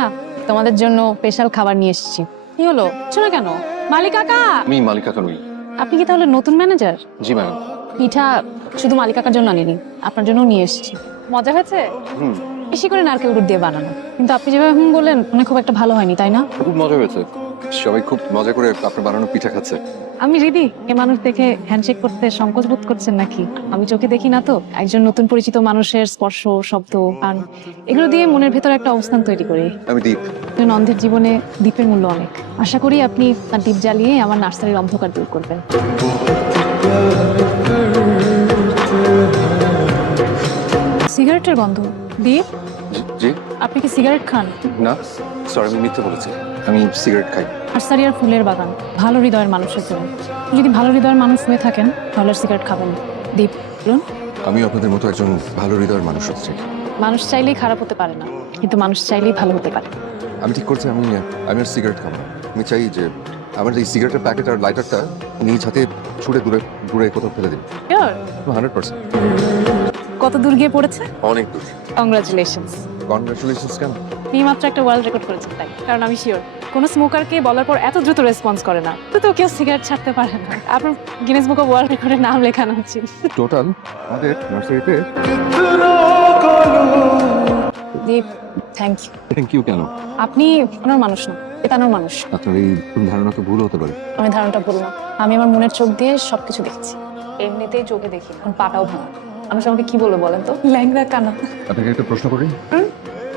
না, তোমাদের জন্য স্পেশাল খাবার নিয়ে এসেছি। কি হলো, শোনো কেন? মালিক কাকা। আমি মালিক কাকা নই। আপনি কি তাহলে নতুন ম্যানেজার? জি ম্যাডাম। পিঠা শুধু মালিক কাকার জন্য আনিনি, আপনার জন্যও নিয়ে এসেছি। মজা হয়েছে? বেশি করে নারকেল গুড় দিয়ে বানানো, কিন্তু আপনি যেভাবে বললেন মানে খুব একটা ভালো হয়নি, তাই না? খুব মজা হয়েছে, সবাই খুব মজা করে আপনার বানানো পিঠা খাচ্ছে। আমি রিদি, এ মানুষ দেখে হ্যান্ডশেক করতে সংকোচ বোধ করছেন নাকি? আমি চোখে দেখি না তো, একজন নতুন পরিচিত মানুষের স্পর্শ, শব্দ, গান এগুলো দিয়ে মনের ভেতর একটা অবস্থান তৈরি করি। আমি দীপ। নন্দের জীবনে দ্বীপের মূল্য অনেক। আশা করি আপনি তার দ্বীপ জ্বালিয়ে আমার নার্সারির অন্ধকার দূর করবেন। সিগারেটের গন্ধ। দীপ, জি। আপনি কি সিগারেট খান? না সরি, আমি মিথ্যে বলেছি, আমি সিগারেট খাই। নার্সারি আর ফুলের বাগান ভালো হৃদয়ের মানুষের জন্য। যদি ভালো হৃদয়ের মানুষ হয়ে থাকেন তাহলে আর সিগারেট খাবেন না। দীপ, বলুন। আমি আপনাদের মতো একজন ভালো হৃদয়ের মানুষ হচ্ছি। মানুষ চাইলেই খারাপ হতে পারে না, কিন্তু মানুষ চাইলেই ভালো হতে পারে। আমি ঠিক করছি, আমি আর সিগারেট খাবো না। আমি চাই যে আমার এই সিগারেটের প্যাকেট আর লাইটারটা নিজ হাতে ছুঁড়ে দূরে দূরে কোথাও ফেলে দিন। 100%। কত দূর গিয়ে পড়েছে? অনেক দূর। কংগ্রাচুলেশনস। কনগ্রাচুলেশনস কেন? আপনি মাত্র একটা ওয়ার্ল্ড রেকর্ড করেছেন, তাই কারণ আমি শিওর কোনো স্মোকারকে বলার পর এত দ্রুত রেসপন্স করে না, তো কেউ সিগারেট ছাড়তে পারে না। আপনার গিনেস বুক অফ ওয়ার্ল্ড রেকর্ডের নাম লেখানো উচিত। টোটাল আমাদের নার্সারিতে। দীপ, থ্যাংক ইউ। থ্যাংক ইউ কেন? আপনি ওনার মানুষ না, এতানোর মানুষ। আপনার এই ধারণা তো ভুল হতে পারে। আমি ধারণাটা ভুল না, আমি আমার মনের চোখ দিয়ে সবকিছু দেখছি। এমনিতেই চোখে দেখি, এখন পাটাও ভাঙা। মানুষ আমাকে কি বলবো বলেন তো? ল্যাংড়া কানা। আপনাকে একটা প্রশ্ন করি,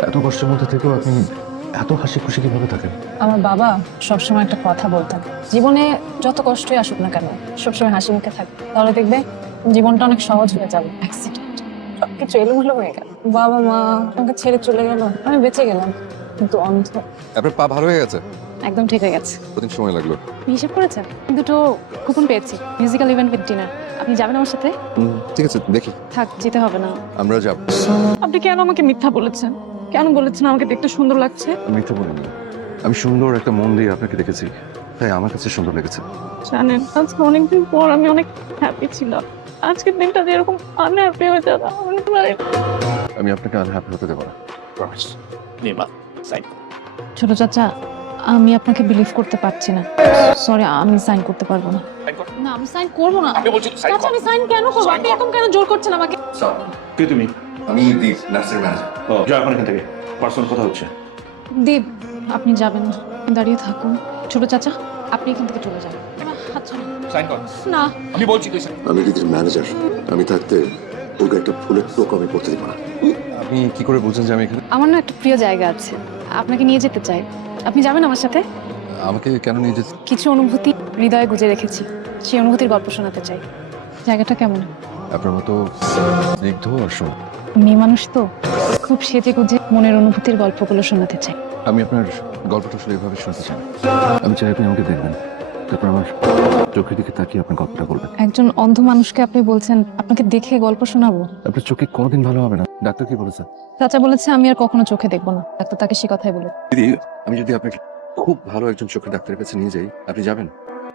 এত কষ্টের মধ্যে থেকেও আপনি এত হাসি খুশি কিভাবে থাকেন? আমার বাবা সবসময় একটা কথা বলতেন, জীবনে যত কষ্টই আসুক না কেন সবসময় হাসি মুখে থাকবে, তাহলে দেখবে জীবনটা অনেক সহজ হয়ে যাবে। অ্যাক্সিডেন্ট সবকিছু এলোমেলো হয়ে গেল, বাবা মা আমাকে ছেড়ে চলে গেল, আমি বেঁচে গেলাম কিন্তু অন্ধ। আপনার পা ভালো হয়ে গেছে? একদম ঠিক হয়ে গেছে। কতদিন সময় লাগলো? হিসেব করেছেন? দুটো কুপন পেয়েছি, মিউজিক্যাল ইভেন্ট উইথ ডিনার। আপনি যাবেন আমার সাথে? ঠিক আছে, দেখি। থাক, যেতে হবে না। আমরা যাব। আপনি কেন আমাকে মিথ্যা বলেছেন? কেন বলেছেন আমাকে দেখতে সুন্দর লাগছে? আমি মিথ্যা বলিনি, আমি সুন্দর একটা মন দিয়ে আপনাকে দেখেছি, তাই আমার কাছে সুন্দর লেগেছে। জানেন, আজকে অনেকদিন পর আমি অনেক হ্যাপি ছিলাম। আজকের দিনটা যে এরকম আনহ্যাপি হয়ে যাবে আমি আপনাকে আনহ্যাপি হতে দেবো না। ছোট চাচা, আমি আপনাকে বিলিভ করতে পারছি না। সরি, আমি সাইন করতে পারবো না। না, আমি সাইন করবো না। চাচা, আমি সাইন কেন করবো? আপনি এরকম কেন জোর করছেন আমাকে? কে তুমি? আমি দীপ, নার্সারি ম্যানেজার। যা এখন এখান থেকে, পার্সোনাল কথা হচ্ছে। দীপ, আপনি যাবেন না, দাঁড়িয়ে থাকুন। ছোট চাচা, আপনি এখান থেকে চলে যান। আচ্ছা সাইন কর। না, আমি বলছি তুই সাইন। আমি রিদির ম্যানেজার, আমি থাকতে ওকে একটা ফুলের টোক আমি করতে দিব না। আপনি কি করে বলছেন যে আমি এখানে? আমার না একটা প্রিয় জায়গা আছে, আপনাকে নিয়ে যেতে চাই। আপনি যাবেন আমার সাথে? আমাকে কেন নিয়ে যেতে? কিছু অনুভূতি হৃদয়ে গুজে রেখেছি, সেই অনুভূতির গল্প শোনাতে চাই। জায়গাটা কেমন? আপনার মতো স্নিগ্ধ আর সুন্দর। মেয়ে মানুষ তো, খুব সেজে গুজে মনের অনুভূতির গল্পগুলো শোনাতে চাই। আমি আপনার গল্পটা আসলে এভাবে শুনতে চাই না। আমি চাই আপনি আমাকে দেখবেন, তারপর আমার চোখের দিকে তাকিয়ে আপনার গল্পটা বলবেন। একজন অন্ধ মানুষকে আপনি বলছেন আপনাকে দেখে গল্প শোনাবো? আপনার চোখে কোনোদিন ভালো হবে না। ডাক্তার কি বলেছে? চাচা বলেছে আমি আর কখনো চোখে দেখবো না, ডাক্তার তাকে সে কথাই বলে। দিদি, আমি যদি আপনাকে খুব ভালো একজন চোখের ডাক্তারের কাছে নিয়ে যাই, আপনি যাবেন?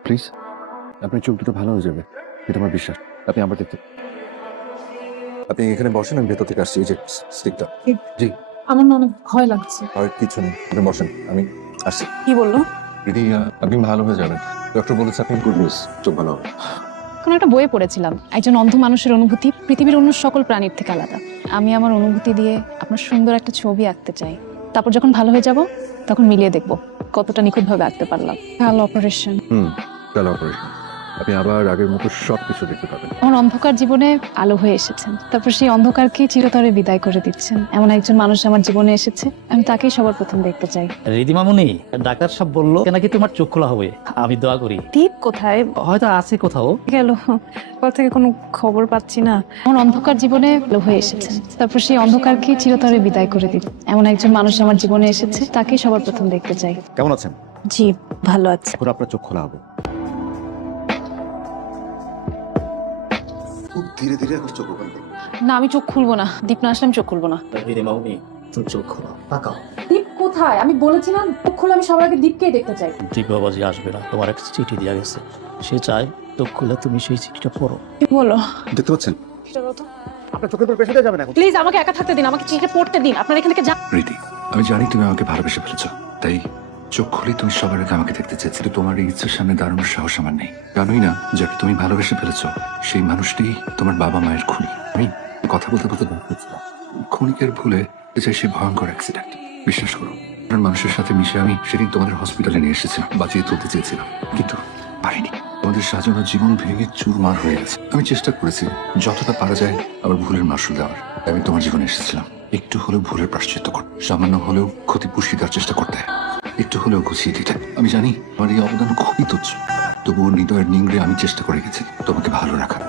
প্লিজ, আপনার চোখ দুটো ভালো হয়ে যাবে, এটা আমার বিশ্বাস। আপনি আবার দেখতে। আপনি এখানে বসেন, আমি ভেতর থেকে আসছি। এই যে স্টিকটা। জি। আমার না অনেক ভয় লাগছে। আর কিছু নেই, আপনি বসেন, আমি আসছি। কি বললো? দিদি, আপনি ভালো হয়ে যাবেন। ডক্টর বলেছে আপনি গুড নিউজ, চোখ ভালো হবে। কোনো একটা বইয়ে পড়েছিলাম, একজন অন্ধ মানুষের অনুভূতি পৃথিবীর অন্য সকল প্রাণীর থেকে আলাদা। আমি আমার অনুভূতি দিয়ে আপনার সুন্দর একটা ছবি আঁকতে চাই, তারপর যখন ভালো হয়ে যাব তখন মিলিয়ে দেখবো কতটা নিখুঁতভাবে আঁকতে পারলাম। ভালো অপারেশন। তাহলে অপারেশন। আপনি আবার আগের মতো সব কিছু দেখতে পাবেন। আমার অন্ধকার জীবনে আলো হয়ে এসেছেন, তারপর সেই অন্ধকারকে চিরতরে বিদায় করে দিচ্ছেন। এমন একজন মানুষ আমার জীবনে এসেছে, আমি তাকেই সবার প্রথম দেখতে চাই। রিদিমামুনি, ডাক্তার সাহেব বললো নাকি তোমার চোখ খোলা হবে। আমি দোয়া করি। দীপ কোথায়? হয়তো আছে কোথাও। গেল, কল থেকে কোনো খবর পাচ্ছি না। আমার অন্ধকার জীবনে আলো হয়ে এসেছে, তারপর সেই অন্ধকারকে চিরতরে বিদায় করে দিচ্ছেন। এমন একজন মানুষ আমার জীবনে এসেছে, তাকেই সবার প্রথম দেখতে চাই। কেমন আছেন? জি, ভালো আছে। এখন আপনার চোখ খোলা হবে। খুব ধীরে ধীরে এখন চোখ ওপেন করুন। না, আমি চোখ খুলবো না। দীপ না আসলে আমি চোখ খুলবো না। রিদিমামুনি, তুমি চোখ খোলা, তাকাও। দীপ কোথায়? আমি বলেছিলাম চোখ খুলে আমি সবার আগে দীপকেই দেখতে চাই। দীপ বাবাজি আসবে না, তোমার একটা চিঠি দেওয়া গেছে। সে চায় চোখ খুলে তুমি সেই চিঠিটা পড়ো। কি বলো? দেখতে পাচ্ছেন? আপনার চোখের উপর পেশাতে যাবেন এখন। প্লিজ আমাকে একা থাকতে দিন, আমাকে চিঠিটা পড়তে দিন। আপনারা এখান থেকে যান। রীতি, আমি জানি তুমি আমাকে ভালোবেসে ফেলেছো, তাই চোখ খুলে তুমি সবার আগে আমাকে দেখতে চেয়েছিলে। কিন্তু তোমার এই ইচ্ছার সামনে দাঁড়ানোর সাহস আমার নেই। জানোই না যাকে তুমি ভালোবেসে ফেলেছো সেই মানুষটি তোমার বাবা মায়ের খুনি। আমি কথা বলতে বলতে ভাবছিলাম ক্ষণিকের ভুলে চাই সে ভয়ঙ্কর অ্যাক্সিডেন্ট। বিশ্বাস করো, আপনার মানুষের সাথে মিশে আমি সেদিন তোমাদের হসপিটালে নিয়ে এসেছিলাম, বাঁচিয়ে তুলতে চেয়েছিলাম, কিন্তু পারিনি। তোমাদের সাজানো জীবন ভেঙে চুরমার হয়ে গেছে। আমি চেষ্টা করেছি যতটা পারা যায় আমার ভুলের মাসুল দেওয়ার। আমি তোমার জীবনে এসেছিলাম একটু হলেও ভুলের প্রায়শ্চিত্ত করতে, সামান্য হলেও ক্ষতি পুষিয়ে দেওয়ার চেষ্টা করতে, একটু হলেও গুছিয়ে দিতে। আমি জানি আমার এই অবদান খুবই তুচ্ছ, তবুও হৃদয়ের নিংড়ে আমি চেষ্টা করে গেছি তোমাকে ভালো রাখার।